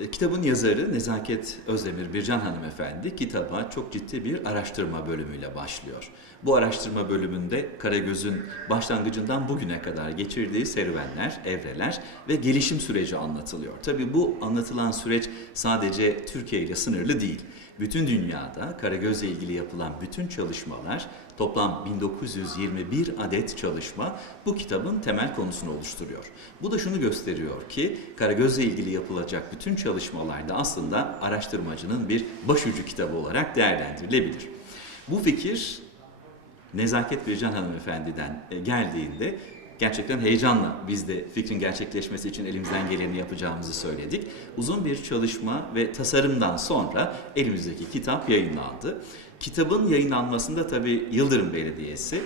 E, Kitabın yazarı Nezaket Özdemir Bircan hanımefendi kitaba çok ciddi bir araştırma bölümüyle başlıyor. Bu araştırma bölümünde Karagöz'ün başlangıcından bugüne kadar geçirdiği serüvenler, evreler ve gelişim süreci anlatılıyor. Tabii bu anlatılan süreç sadece Türkiye ile sınırlı değil. Bütün dünyada Karagöz'le ilgili yapılan bütün çalışmalar, toplam 1921 adet çalışma bu kitabın temel konusunu oluşturuyor. Bu da şunu gösteriyor ki Karagöz'le ilgili yapılacak bütün çalışmalarda aslında araştırmacının bir başucu kitabı olarak değerlendirilebilir. Bu fikir Nezaket Bircan hanımefendiden e, geldiğinde gerçekten heyecanla biz de fikrin gerçekleşmesi için elimizden geleni yapacağımızı söyledik. Uzun bir çalışma ve tasarımdan sonra elimizdeki kitap yayınlandı. Kitabın yayınlanmasında tabii Yıldırım Belediyesi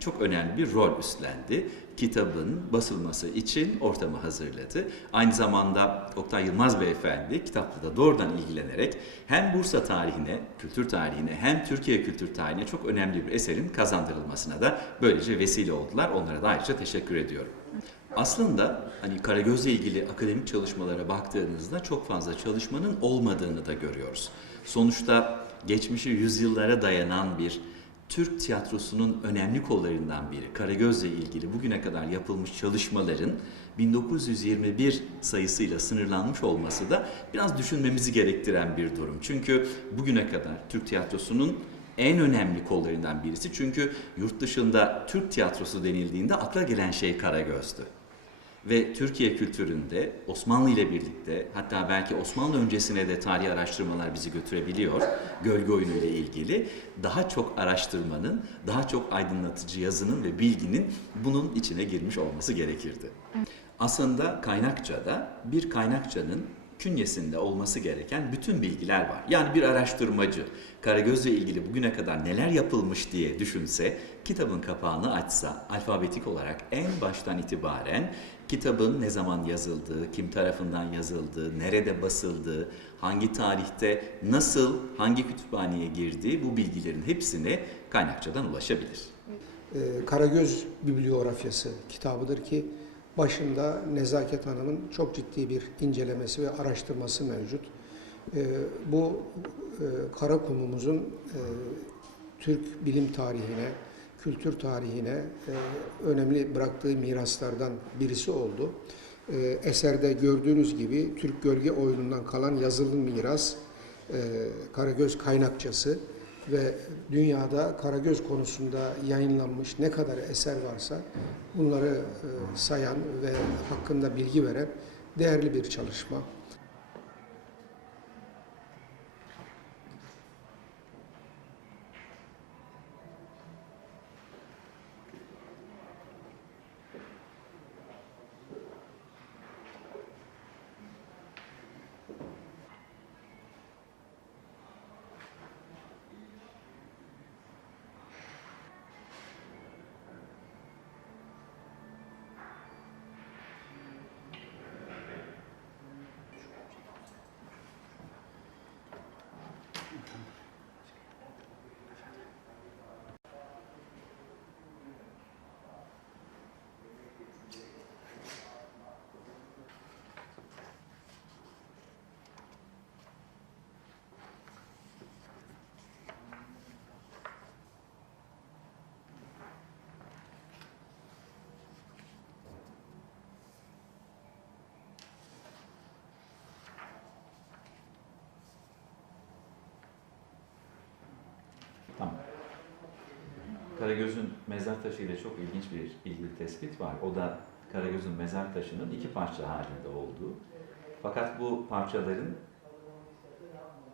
çok önemli bir rol üstlendi. Kitabın basılması için ortamı hazırladı. Aynı zamanda Oktay Yılmaz Beyefendi kitapla da doğrudan ilgilenerek hem Bursa tarihine, kültür tarihine hem Türkiye kültür tarihine çok önemli bir eserin kazandırılmasına da böylece vesile oldular. Onlara da ayrıca teşekkür ediyorum. Aslında hani Karagöz'le ilgili akademik çalışmalara baktığınızda çok fazla çalışmanın olmadığını da görüyoruz. Sonuçta geçmişi yüzyıllara dayanan bir Türk tiyatrosunun önemli kollarından biri Karagöz'le ilgili bugüne kadar yapılmış çalışmaların 1921 sayısıyla sınırlanmış olması da biraz düşünmemizi gerektiren bir durum. Çünkü bugüne kadar Türk tiyatrosunun en önemli kollarından birisi. Çünkü yurt dışında Türk tiyatrosu denildiğinde akla gelen şey Karagöz'dü. Ve Türkiye kültüründe Osmanlı ile birlikte hatta belki Osmanlı öncesine de tarih araştırmalar bizi götürebiliyor. Gölge oyunu ile ilgili daha çok araştırmanın, daha çok aydınlatıcı yazının ve bilginin bunun içine girmiş olması gerekirdi. Aslında kaynakçada bir kaynakçanın künyesinde olması gereken bütün bilgiler var. Yani bir araştırmacı Karagöz'le ilgili bugüne kadar neler yapılmış diye düşünse, kitabın kapağını açsa, alfabetik olarak en baştan itibaren kitabın ne zaman yazıldığı, kim tarafından yazıldığı, nerede basıldığı, hangi tarihte, nasıl, hangi kütüphaneye girdiği bu bilgilerin hepsine kaynakçadan ulaşabilir. Ee, Karagöz Bibliografyası kitabıdır ki başında Nezaket Hanım'ın çok ciddi bir incelemesi ve araştırması mevcut. Ee, Bu e, Karakumumuzun e, Türk bilim tarihine, kültür tarihine e, önemli bıraktığı miraslardan birisi oldu. E, Eserde gördüğünüz gibi Türk Gölge Oyunundan kalan yazılı miras, e, Karagöz kaynakçası ve dünyada Karagöz konusunda yayınlanmış ne kadar eser varsa bunları e, sayan ve hakkında bilgi veren değerli bir çalışma. Karagöz'ün mezar taşı ile çok ilginç bir ilgili tespit var. O da Karagöz'ün mezar taşının iki parça halinde olduğu. Fakat bu parçaların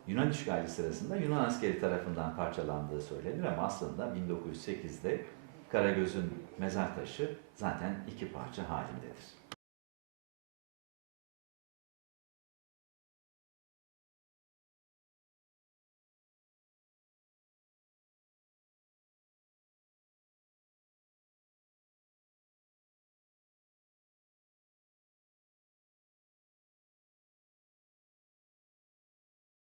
Yunan işgali sırasında Yunan askeri tarafından parçalandığı söylenir ama aslında 1908'de Karagöz'ün mezar taşı zaten iki parça halindedir.